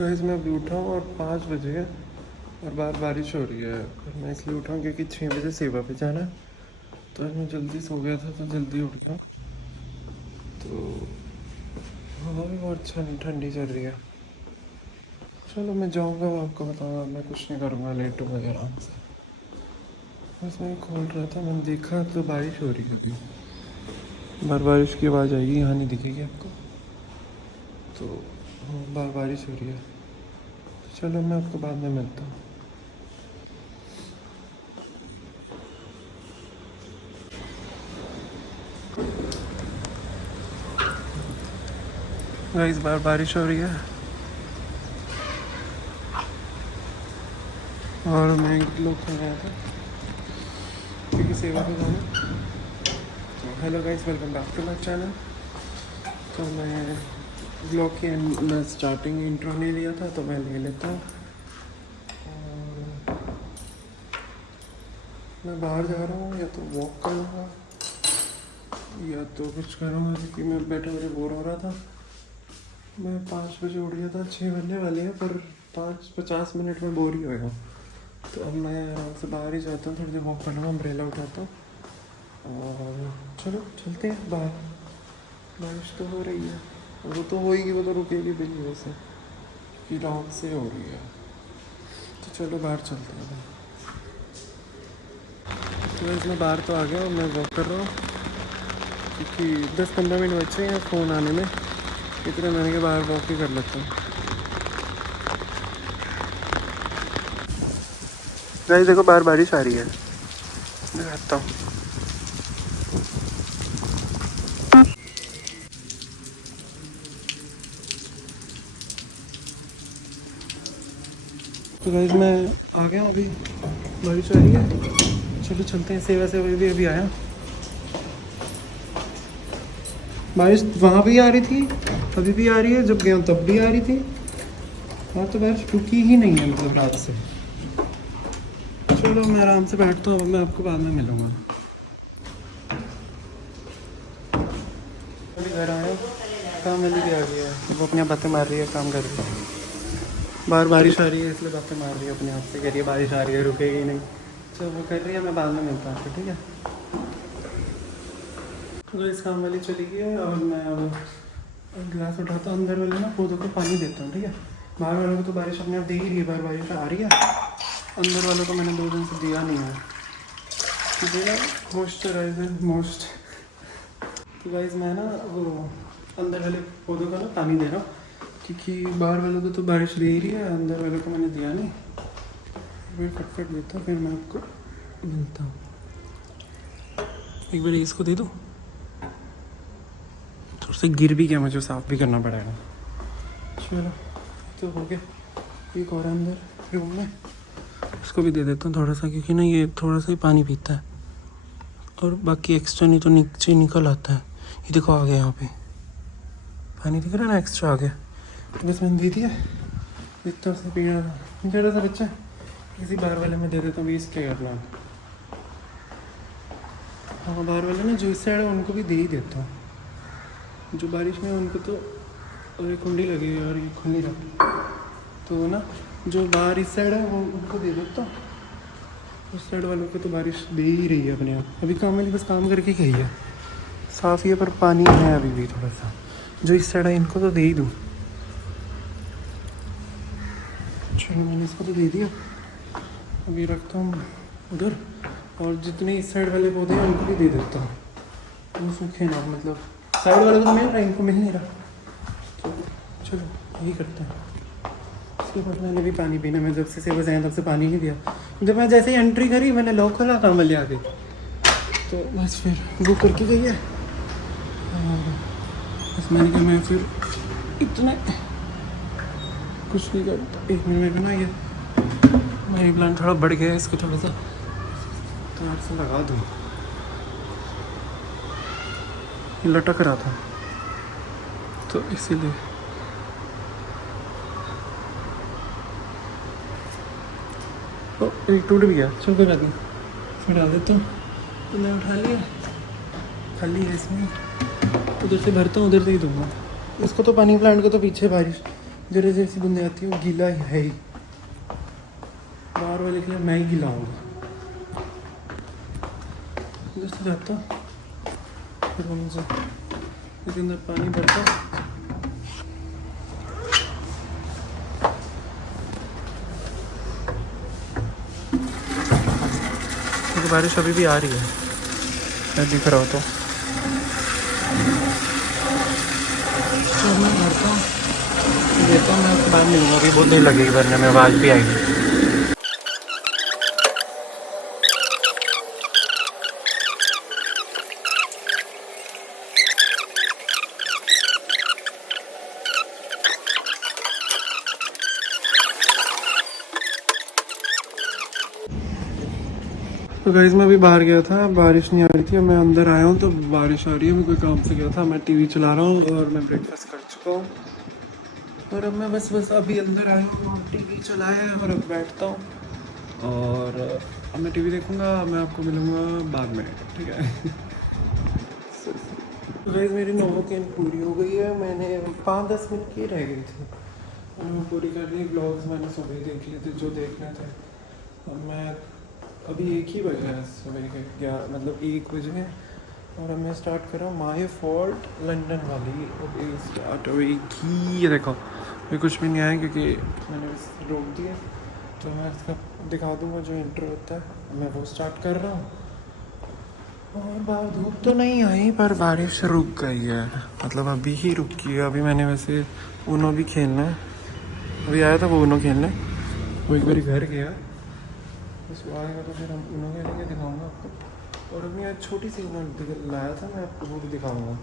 Guys मैं अभी उठा हूँ और 5 बजे है और बाहर बारिश हो रही है। और मैं इसलिए उठा हूँ क्योंकि 6 बजे सेवा पे जाना है। तो आज मैं जल्दी सो गया था तो जल्दी उठ गया। तो हवा भी बहुत ठंडी चल रही है। चलो मैं जाऊँगा, आपको बताऊँगा। मैं कुछ नहीं करूँगा, लेटूँगा आराम से। बस मैं खोल रहा था, मैंने देखा तो बारिश हो रही है अभी। बाहर बारिश की आवाज़ आएगी, यहाँ नहीं दिखेगी आपको। तो बाहर बारिश हो रही है। चलो मैं आपको बाद में मिलता हूँ। गाइस बाहर बारिश हो रही है और मैं लोग खा गया था क्योंकि सेवा पे जाना। Hello guys, welcome back to my channel. तो मैं ब्लॉग की मैं स्टार्टिंग इंट्रो नहीं लिया था तो मैं ले लेता हूँ। मैं बाहर जा रहा हूँ, या तो वॉक करूँगा या तो कुछ करूँगा क्योंकि मैं बैठे बैठे बोर हो रहा था। मैं 5 बजे उठ गया था, 6 बजने वाले हैं पर 5-50 मिनट में बोर ही होएगा। तो अब मैं आराम से बाहर ही जाता हूँ, थोड़ी देर वॉक कर लूँगा, अम्ब्रेला उठाता हूँ और चलो चलते हैं बाहर। बारिश तो हो रही है, वो तो होएगी, वो तो रुकेगी भी नहीं वैसे कि रात से हो रही है। तो चलो बाहर चलते हैं। तो इसमें बाहर तो आ गया और मैं वॉक कर रहा हूँ क्योंकि 10-15 मिनट बचे हैं फ़ोन आने में। इतने मैंने के बाहर वॉक ही कर लेता हूँ। गाइस देखो बाहर बारिश आ रही है, दिखाता हूँ। तो गाइस मैं आ गया, अभी बारिश आ रही है। चलो चलते हैं। सेवा से अभी आया। बारिश वहाँ भी आ रही थी, अभी भी आ रही है, जब गया तब भी आ रही थी। और तो बारिश रुकी ही नहीं है मतलब रात से। चलो मैं आराम से बैठता हूँ, मैं आपको बाद में मिलूँगा। अभी घर आया, काम वाली भी आ गई है, वो अपनी बातें मार रही है, काम कर रही है। बाहर बारिश आ रही है इसलिए बातें मार रही है अपने आप से, कह रही है बारिश आ रही है, रुकेगी नहीं। चलो वो कर रही है, मैं बाद में मिलता हूँ, ठीक है। तो इस काम वाली चली गई है और मैं अब गिलास उठाता हूँ, अंदर वाले ना पौधों को पानी देता हूँ, ठीक है। बाहर वालों को तो बारिश अपने आप दे ही रही है, बाहर बारिश आ रही है। अंदर वालों को मैंने 2 दिन से दिया नहीं है क्योंकि ना मॉइस्चराइजर मोस्ट। तो गाइस मैं ना वो अंदर वाले पौधों का ना पानी दे रहा हूँ क्योंकि बाहर वालों को तो बारिश दे ही रही है, अंदर वालों को मैंने दिया नहीं। फिर फटफट देता हूँ, फिर मैं आपको मिलता हूँ। एक बार इसको दे दो, थोड़ा सा गिर भी गया, मुझे साफ़ भी करना पड़ेगा। चलो तो हो गया। एक और अंदर रूम में, उसको भी दे देता हूँ थोड़ा सा क्योंकि ना ये थोड़ा सा ही पानी पीता है और बाकी एक्स्ट्रा नहीं तो नीचे निकल आता है। ये देखो आ गया, यहाँ पे पानी दिख रहा है ना, एक्स्ट्रा आ गया। तो बस मैंने दे दिया, इतना सा पीना था, ज़रा सा बच्चा किसी बाहर वाले में दे देता हूँ, वेस्ट क्या करना। हाँ बाहर वाले ना जो इस साइड है उनको भी दे ही देता हूँ। जो बारिश में उनको तो, और ये कुंडी लगी है और ये खुली रखी, तो ना जो बाहर इस साइड है वो उनको दे देता हूँ। उस साइड वालों को तो बारिश दे ही रही है अपने आप। अभी काम वाली बस काम करके गई है, साफ़ ही है पर पानी है अभी भी थोड़ा सा। जो इस साइड है इनको तो दे ही दूँ। चलो मैंने इसको तो दे दिया, अभी रखता हूँ उधर। और जितने इस साइड वाले पौधे हैं उनको भी दे देता हूँ, वो सूखे ना, मतलब साइड वाले को तो मिल रहा है, इनको मिल नहीं रहा। तो चलो यही करते हैं। उसके बाद मैंने भी पानी पीना, मैं जब से सेवा से आया तब से पानी नहीं दिया। जब मैं जैसे ही एंट्री करी मैंने लॉक खोला, काम वाली आ गई, तो बस फिर वो करके गई है। बस मैंने कहा मैं फिर इतना कुछ नहीं करता। 1 मिनट में ना ये मनी प्लांट थोड़ा बढ़ गया है, इसको थोड़ा सा तार से लगा दूँ, लटक रहा था तो इसीलिए। एक टूट भी गया, चल कोई बात नहीं, फिर डाल देता हूँ। तो मैं उठा लिया, खाली है इसमें, उधर से भरता हूँ, उधर से ही दूँगा इसको। तो पानी प्लांट को तो पीछे बारिश जरा जैसी बूंदे आती है वो गीला है ही, बाहर वाले के लिए मैं ही गीला हूँगा। इधर से जाता फिर उनसे इसके अंदर पानी भरता। बारिश अभी भी आ रही है, मैं दिख रहा हूँ तो मैं भरता हूँ, देता हूँ। मैं उसके बाद मिलूँगा, अभी बहुत देर लगेगी भरने में, आवाज़ भी आएगी। तो गाइस मैं अभी बाहर गया था, बारिश नहीं आ रही थी, और मैं अंदर आया हूँ तो बारिश आ रही है। मैं कोई काम से गया था, मैं टीवी चला रहा हूँ और मैं ब्रेकफास्ट कर चुका हूँ। और अब मैं बस अभी अंदर आया हूँ और टीवी चलाया है और अब बैठता हूँ और अब मैं टीवी देखूँगा। मैं आपको मिलूँगा बाद में, ठीक है। तो गाइस मेरी नोवोकेन पूरी हो गई है, मैंने 5-10 मिनट की रह गई थी, मैं पूरी कर ली। ब्लॉग्स मैंने सुबह ही देख लिए थे जो देखने थे। अब मैं अभी 1 ही बजे है सुबह के, 11 मतलब 1 बजे है, और अब मैं स्टार्ट कर रहा हूँ माय फॉल्ट लंदन वाली। अभी स्टार्ट होगी, ये देखो ये कुछ भी नहीं आया क्योंकि मैंने रोक दिया। तो मैं इसका दिखा दूँगा जो इंट्रो होता है, मैं वो स्टार्ट कर रहा हूँ। और बाहर धूप तो नहीं आई पर बारिश रुक गई है, मतलब अभी ही रुकी है। अभी मैंने वैसे ऊनो भी खेलना है, अभी आया था वो ऊनो खेलने, वो एक बार घर गया, बस वो आएगा तो फिर हम ऊनो खेलेंगे, दिखाऊंगा आपको। और अभी आज छोटी सी ऊनो लाया था, मैं आपको वो भी दिखाऊंगा।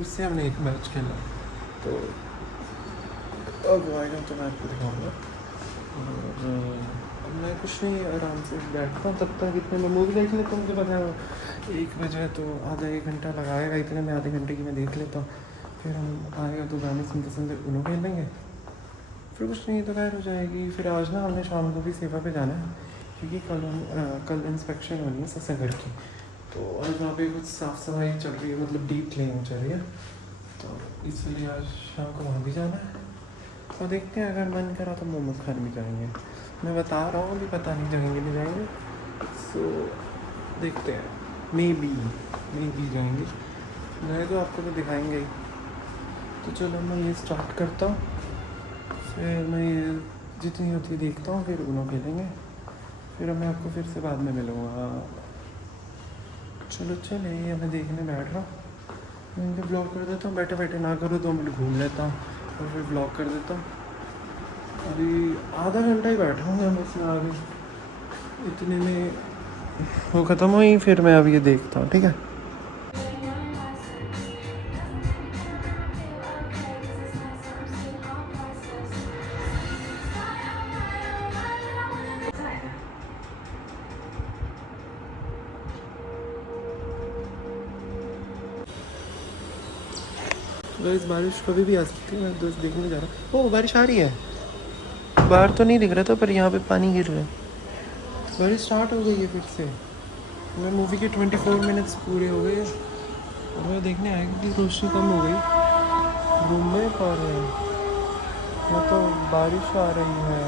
उससे हमने एक मैच खेला, तो अब आएगा तो मैं आपको दिखाऊंगा। और अब मैं कुछ नहीं, आराम से बैठता हूँ तब तक, इतने में मूवी देख लेता हूँ। मुझे पता है 1 बजे तो आधा 1 घंटा लगाएगा, इतने में आधे घंटे की मैं देख लेता हूँ। फिर हम आएगा तो गाने सुनते सुनते ऊनो खेल लेंगे, फिर कुछ नहीं दोपहर हो जाएगी। फिर आज ना हमने शाम को भी सेवा पे जाना है क्योंकि कल इंस्पेक्शन होनी है सत्संगढ़ की, तो आज वहाँ पे कुछ साफ़ सफाई चल रही है, मतलब डीप क्लीनिंग चल रही है, तो इसलिए आज शाम को वहाँ भी जाना है। तो देखते हैं, अगर मन करा तो मोमोज खाने भी जाएंगे। मैं बता रहा हूँ, अभी पता नहीं जाएंगे नहीं जाएंगे, सो देखते हैं। मे बी जाएंगे, गए तो आपको तो दिखाएंगे ही। तो चलो मैं ये स्टार्ट करता हूँ, फिर मैं ये जितनी होती है देखता हूँ, फिर ऊनो खेलेंगे, फिर मैं आपको फिर से बाद में मिलूँगा। चलो चले, ये मैं देखने बैठ रहा हूँ, मैं इनके ब्लॉग कर देता हूँ। बैठे बैठे ना करो 2 मिनट घूम लेता हूँ और फिर ब्लॉग कर देता हूँ। अभी आधा घंटा ही बैठा हूँ मैं इसमें, आगे इतने में वो ख़त्म हुई, फिर मैं अभी ये देखता हूँ, ठीक है। इस बारिश कभी भी आ सकती है, मैं दोस्त देखने जा रहा हूँ। ओ बारिश आ रही है, बाहर तो नहीं दिख रहा था पर यहाँ पे पानी गिर रहा है। बारिश स्टार्ट हो गई है फिर से। मैं मूवी के 24 मिनट्स पूरे हो गए और मैं देखने आया कि रोशनी कम हो गई रूम में, पर यहाँ तो बारिश आ रही है।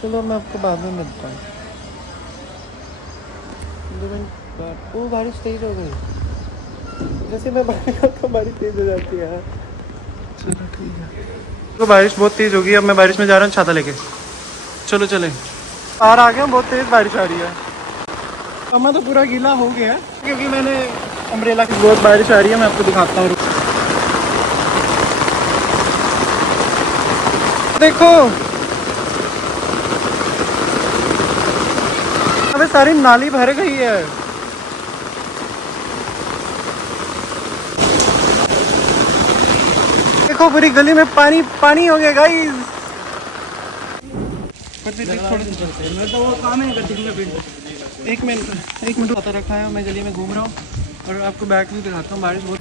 चलो मैं आपको बाद में मिलता हूँ। ओ बारिश तेज हो गई, जैसे मैं बाहर आता हूँ बारिश तेज हो जाती है। चलो ठीक है, तो बारिश बहुत तेज हो गई, अब मैं बारिश में जा रहा हूँ छाता लेके। चलो चले, बाहर आ गया, बहुत तेज बारिश आ रही है। अब मैं तो पूरा गीला हो गया क्योंकि मैंने अम्ब्रेला की, बहुत बारिश आ रही है, मैं आपको दिखाता हूँ। देखो अबे सारी नाली भर गई है। देखो पूरी गली में पानी पानी हो गया गाइस। एक मिनट पता रखा है, मैं गली में घूम रहा हूँ और आपको बैक में दिखाता हूँ। बारिश बहुत,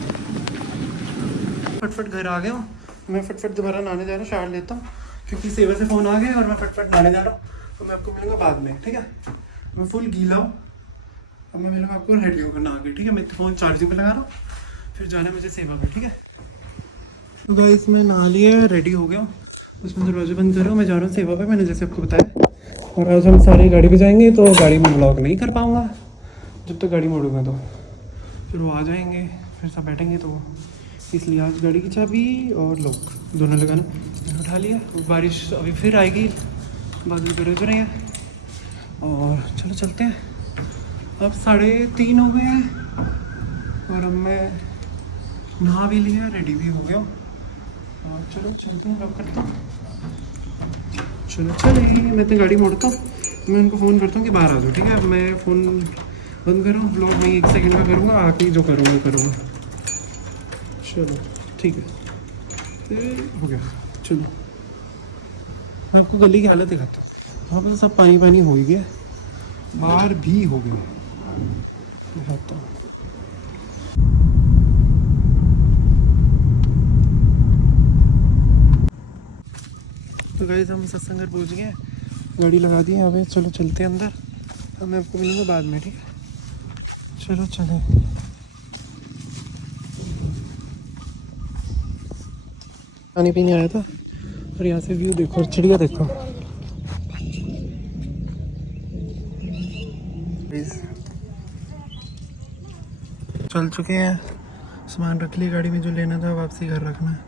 फटफट घर आ गया हूँ मैं, फटफट दोबारा नहाने जा रहा हूँ, शावर लेता हूँ क्योंकि सेवा से फ़ोन आ गया और मैं फटफट नहाने जा रहा हूँ। तो मैं आपको मिलूँगा बाद में, ठीक है। मैं फुल गीला हूँ, अब मैं मिलूँगा आपको रेडी होकर नहा के, ठीक है। मैं फ़ोन चार्जिंग पे लगा रहा हूँ, फिर जाना है मुझे सेवा पे, ठीक है। तो गाइस मैं नहा लिया, रेडी हो गया, उसमें दरवाजे बंद कर रहा हूँ, मैं जा रहा हूँ सेवा पे, मैंने जैसे आपको बताया। और आज हम सारी गाड़ी पे जाएंगे, तो गाड़ी में ब्लॉग नहीं कर पाऊँगा जब तक गाड़ी मोड़ूंगा, तो फिर वो आ जाएंगे, फिर सब बैठेंगे, तो इसलिए आज गाड़ी की चाबी और लॉक दोनों लगाना मैंने उठा लिया। बारिश अभी फिर आएगी, बादल गरज रहे हैं, और चलो चलते हैं। अब 3:30 हो गए हैं और अब मैं नहा भी लिया, रेडी भी हो गया, और चलो चलते हैं, लॉक करता हूँ। चलो चले, मैं तो गाड़ी मोड़ता हूँ, मैं उनको फ़ोन करता हूँ कि बाहर आ जाओ, ठीक है। अब मैं फ़ोन बंद कर रहा हूँ, ब्लॉग में 1 सेकंड का करूँगा, आके जो करूँगा। चलो ठीक है, फिर हो गया। चलो मैं आपको गली की हालत दिखाता हूँ, वहाँ पर सब पानी पानी हो ही गया, बाहर भी हो गया, दिखाता हूँ। तो गाइस हम सत्संग घर पहुँच गए, गाड़ी लगा दी है यहाँ पे, चलो चलते हैं अंदर, अब मैं आपको मिलूँगा बाद में, ठीक है। चलो चले, पानी पीने आया था, और यहाँ से व्यू देखो, और चिड़िया देखो। चल चुके हैं, सामान रख लिया गाड़ी में, जो लेना था वापसी घर रखना है,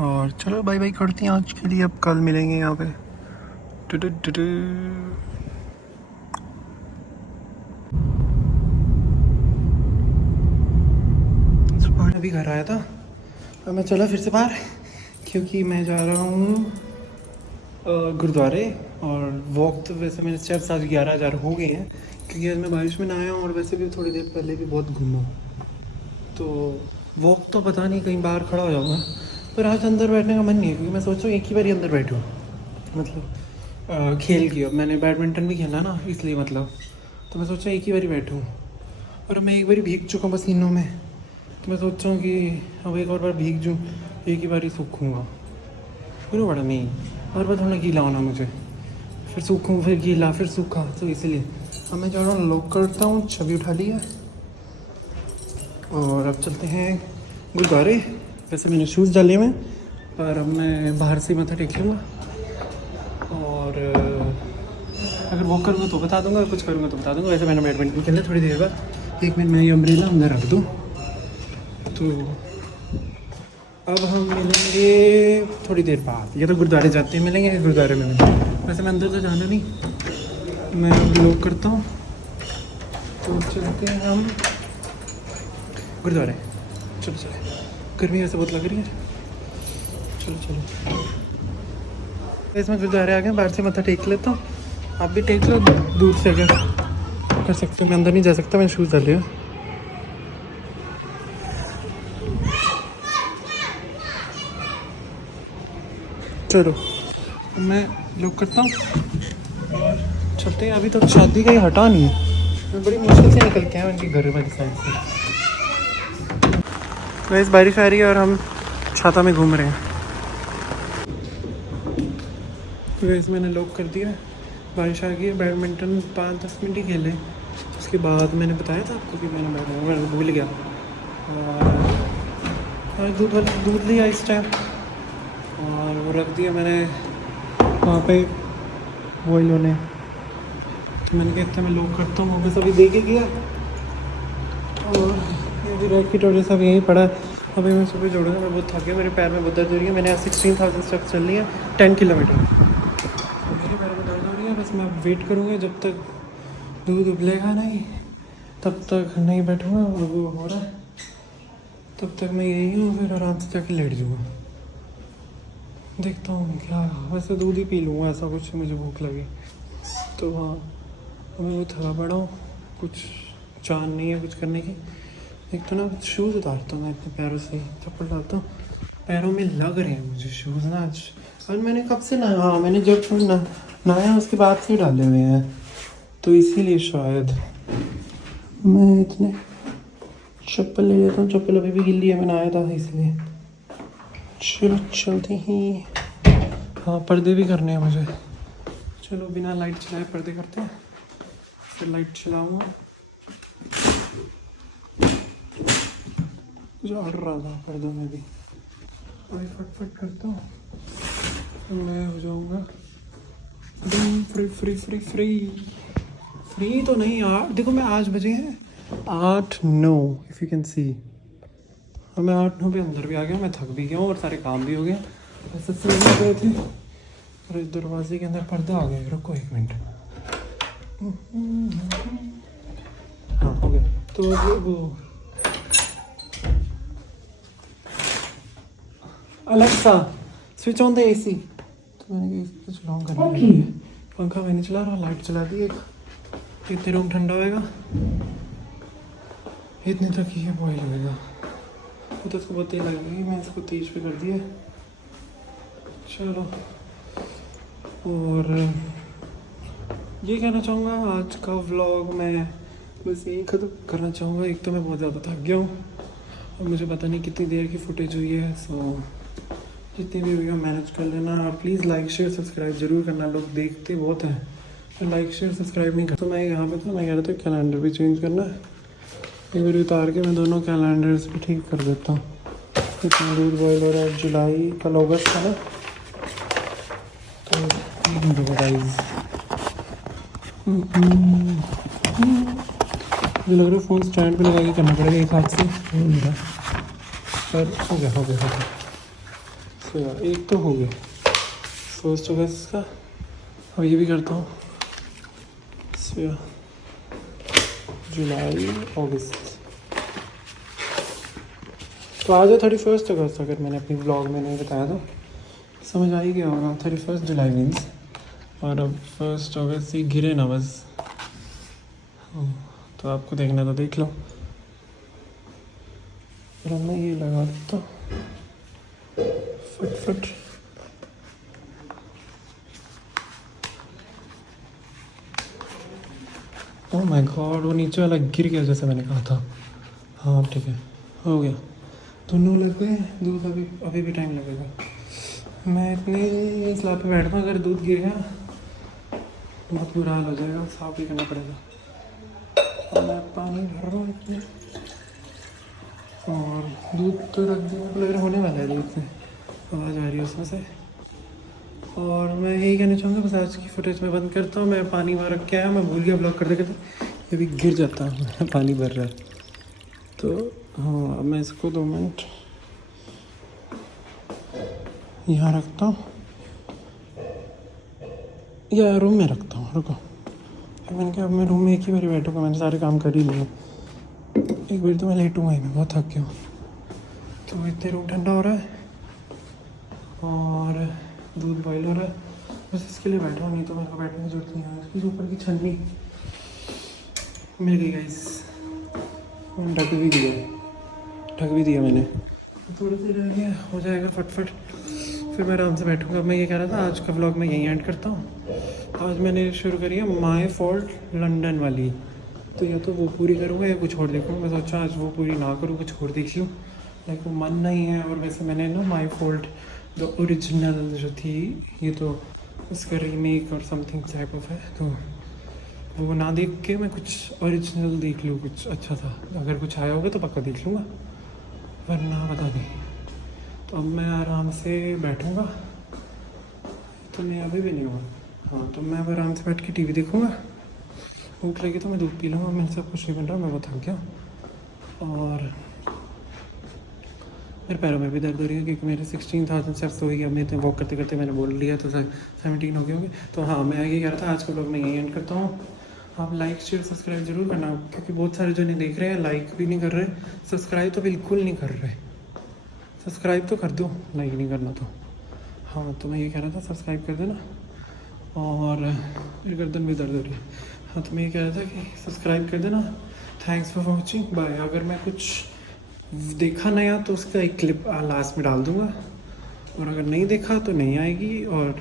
और चलो बाय बाय करते हैं आज के लिए, अब कल मिलेंगे यहाँ पे। सुबह अभी घर आया था, अब मैं चला फिर से बाहर, क्योंकि मैं जा रहा हूँ गुरुद्वारे, और वॉक तो वैसे मेरे स्टेप्स आज 11,000 हो गए हैं, क्योंकि आज मैं बारिश में ना आया हूँ, और वैसे भी थोड़ी देर पहले भी बहुत घूमा, तो वॉक तो पता नहीं कहीं बाहर खड़ा हो जाऊँगा, पर आज अंदर बैठने का मन नहीं है, क्योंकि मैं सोच रहा हूँ एक ही बार अंदर बैठूँ, मतलब खेल की, अब मैंने बैडमिंटन भी खेला ना, इसलिए मतलब, तो मैं सोचा एक ही बार बैठूँ, और मैं एक बार भीग चुका पसीनों में, तो मैं सोच रहा हूँ कि अब एक और बार भीग जाऊँ, एक ही बार ही सूखूँगा, फिर बड़ा नहीं, और बार थोड़ा गीला होना मुझे, फिर सूखूँ, फिर गीला, फिर सूखा, तो इसलिए अब मैं जा रहा हूँ, लॉक करता हूँ, छवि उठा ली है, और अब चलते हैं गुरुद्वारे। वैसे मैंने शूज़ डाले हुए, पर अब मैं बाहर से माथा टेक लूँगा, और अगर वॉक करूँगा तो बता दूँगा, कुछ करूँगा तो बता दूँगा। वैसे मैंने बैडमिंटन खेलना थोड़ी देर बाद, 1 मिनट में ये अम्ब्रेला अंदर रख दूँ, तो अब हम मिलेंगे थोड़ी देर बाद, या तो गुरुद्वारे जाते हैं मिलेंगे, या गुरुद्वारे में मिलेंगे। वैसे मैं अंदर तो जाना नहीं, मैं लॉक करता हूँ, तो चलते हैं हम गुरुद्वारे। चलो चले, गर्मी वैसे बहुत लग रही है, चलो चलो। इसमें गुरुद्वारे आ गए, बाहर से मत्था टेक लेता हूँ, आप भी टेक लो दूर से अगर कर सकते हो, मैं अंदर नहीं जा सकता, मैंने शूज़ डाले हैं। चलो मैं लॉक करता हूँ और चलते हैं। अभी तक शादी का ही हटा नहीं है, मैं बड़ी मुश्किल से निकल के आया उनके घर वाली साइड से। वैस बारिश आ रही है और हम छाता में घूम रहे हैं। वैसे मैंने लॉक कर दिया, बारिश आ गई है। बैडमिंटन 5-10 मिनट ही खेले, उसके बाद मैंने बताया था आपको कि मैंने भूल गया, और दूध लिया इस टाइम और वो रख दिया मैंने वहाँ पे बॉयल होने। तो मैंने कहा था मैं लॉक करता हूँ, वापस अभी दे के गया और मेरी रैकेट और सब यहीं पड़ा। अभी मैं सुबह जोड़ूंगा, मैं बहुत थक गया, मेरे पैर में बहुत दर्द हो रही है। मैंने 16,000 स्टेप्स चल लिए 10 किलोमीटर, मेरे पैर में दर्द हो रही है। बस मैं वेट करूँगा जब तक दूध उबलेगा नहीं, तब तक नहीं बैठूँगा। और वो हो रहा है तब तक मैं यही हूँ, फिर आराम से जाके लेट जाऊँगा। देखता हूँ क्या, वैसे दूध ही पी लूँगा, ऐसा कुछ मुझे भूख लगी तो। हाँ मैं वो थका पड़ा हूँ, कुछ चान नहीं है कुछ करने की। एक तो ना शूज़ उतारता हूँ मैं अपने पैरों से, चप्पल डालता हूँ, पैरों में लग रहे हैं मुझे शूज़ ना आज। और मैंने कब से नहाया, हाँ मैंने जब नहाया उसके बाद से डाले हुए हैं, तो इसीलिए शायद मैं इतने चप्पल ले लेता हूँ। चप्पल अभी भी गिल्ली है, मैं नहाया था इसलिए। चलो चलते ही, हाँ पर्दे भी करने हैं मुझे। चलो बिना लाइट चलाए पर्दे करते हैं, फिर लाइट चलाऊँगा। झाड़ रहा था पर्दों में भी। भाई फटफट करता हूँ तो मैं हो जाऊँगा एकदम free free free free. Free तो नहीं यार, देखो मैं आज बजे हैं 8-9 इफ़ यू कैन सी, और मैं 8-9 पे अंदर भी आ गया, मैं थक भी गया हूँ और सारे काम भी हो गए। ऐसे से गए थे और इस दरवाजे के अंदर पर्दा आ गया। रुको 1 मिनट। हाँ हो गया। तो वो Alexa switch on the AC. तो मैंने एसी चलाऊँ करने लगी, पंखा मैंने चला रहा, लाइट चला दी एक, इतने रूम ठंडा होएगा, इतने तक ही है बॉयल होएगा। तो इसको बहुत तेज लगेगी, मैं इसको तेज पे कर दिया। चलो, और ये कहना चाहूँगा आज का व्लॉग मैं बस यही ख़त्म करना चाहूँगा। एक तो मैं बहुत ज़्यादा थक गया हूँ और मुझे पता नहीं कितनी देर की फुटेज हुई है, सो जितनी भी हुई है मैनेज कर लेना। और प्लीज़ लाइक शेयर सब्सक्राइब जरूर करना, लोग देखते बहुत हैं तो लाइक शेयर सब्सक्राइब नहीं कर। तो मैं यहाँ पे था, मैं कह रहा था कैलेंडर भी चेंज करना है, एक बार उतार के मैं दोनों कैलेंडर्स भी ठीक कर देता हूँ। इतना दूध बॉयल हो रहा है, जुलाई कल अगस्त है ना, तो गाइस मुझे लग रहा है फ़ोन स्टैंड पे लगा के करना पड़ेगा एक हाथ से, हो नहीं रहा पर हो गया हो गया हो गया। सो यार एक तो हो गया 1 अगस्त का, अब ये भी करता हूँ। सो यार जुलाई अगस्त, तो आज है 31 अगस्त। अगर मैंने अपनी ब्लॉग में नहीं बताया तो समझ आ ही गया होगा, 31 जुलाई मीन्स, और अब 1 अगस्त ही गिरे ना बस। तो आपको देखना तो देख लो, और मैं ये लगा देता हूँ फट। ओह माय गॉड, वो नीचे वाला गिर गया जैसे मैंने कहा था। हाँ ठीक है, हो गया, दोनों लग गए। दूध अभी भी टाइम लगेगा। मैं इतने स्लैब पे बैठता हूँ, अगर दूध गिर गया बहुत बुरा हाल हो जाएगा, साफ ही करना पड़ेगा। और मैं पानी भर रहा हूँ इतने, और दूध तो रख दिया, लग रहा होने वाला है दूध से, आवाज़ आ रही है उसमें से। और मैं यही कहना चाहूँगा, बस आज की फुटेज में बंद करता हूँ। मैं पानी वहाँ रख के आया, मैं भूल गया ब्लॉग करते करते, ये भी गिर जाता है पानी भर रहा है। तो हाँ, अब मैं इसको 2 मिनट यहाँ रखता हूँ या रूम में रखता हूँ। रुको, फिर मैंने कहा अब मैं रूम में एक ही बार बैठूँगा, मैंने सारे काम कर ही लिए, एक बार तो मैं लेटूँगा ही, मैं बहुत थक गया हूँ। तो इतने रूम ठंडा हो रहा है और दूध बॉयल हो रहा है, बस इसके लिए बैठा हूँ, नहीं तो मेरे को बैठने की जरूरत नहीं है। इसके ऊपर की छन्नी मिल गई गाइस, ढक भी दिया मैंने, थोड़ा सा रह गया, हो जाएगा फटफट, फिर मैं आराम से बैठूँगा। मैं ये कह रहा था आज का व्लॉग मैं यहीं एंड करता हूँ। आज मैंने शुरू करी है माई फॉल्ट लंदन वाली, तो या तो वो पूरी करूँगा या कुछ और देखूँगा। मैं सोचा आज वो पूरी ना करूँ, कुछ और देख लूँ, लाइक वो मन नहीं है। और वैसे मैंने ना माई फॉल्ट द ओरिजिनल जो थी, ये तो उसका रीमेक और समथिंग टाइप ऑफ है, तो वो ना देख के मैं कुछ ओरिजिनल देख लूँ, कुछ अच्छा था। अगर कुछ आया होगा तो पक्का देख लूँगा, वरना पता नहीं। तो अब मैं आराम से बैठूँगा, तो मैं अभी भी नहीं हुआ। हाँ, तो मैं अब आराम से बैठ के टीवी देखूँगा, भूख लगी तो मैं दूध पी लूँगा। मेरे सब कुछ नहीं बन रहा, मैं बहुत थक गया और मेरे पैरों में भी दर्द हो रही है, क्योंकि मेरे 16,000 स्टेप्स हो गई। अब मैं इतने वॉक करते करते मैंने बोल लिया, तो 17 हो गए होंगे। तो हाँ, मैं ये कह रहा था आज का ब्लॉग मैं यहीं एंड करता हूँ। आप लाइक शेयर सब्सक्राइब जरूर करना, क्योंकि बहुत सारे जो नहीं देख रहे हैं, लाइक भी नहीं कर रहे, सब्सक्राइब तो बिल्कुल नहीं कर रहे। सब्सक्राइब तो कर दो, लाइक नहीं करना तो। हाँ, तो मैं ये कह रहा था सब्सक्राइब कर देना, और मेरी गर्दन भी दर्द हो रही है। हाँ, तो मैं ये कह रहा था कि सब्सक्राइब कर देना। Thanks for watching, bye. अगर मैं कुछ देखा नया तो उसका एक क्लिप लास्ट में डाल दूँगा, और अगर नहीं देखा तो नहीं आएगी। और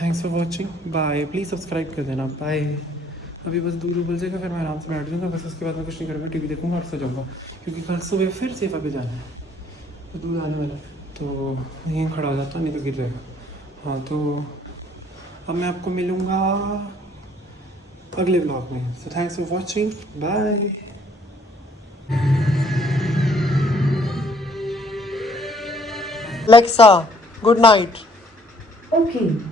thanks for watching, bye. Please subscribe कर देना, बाय। अभी बस दूध उबल जाएगा, फिर मैं आराम से बैठ जाऊँगा, बस उसके बाद मैं कुछ नहीं करूँगा, टीवी देखूँगा और सो जाऊँगा, क्योंकि कल सुबह फिर सेवा पे जाना है, तो दूध आने वाला है, तो यहीं खड़ा हो जाता, नहीं तो गिर जाएगा। हाँ, तो अब मैं आपको मिलूँगा अगले ब्लॉग में। So thanks for watching, bye. Alexa, good night. Okay.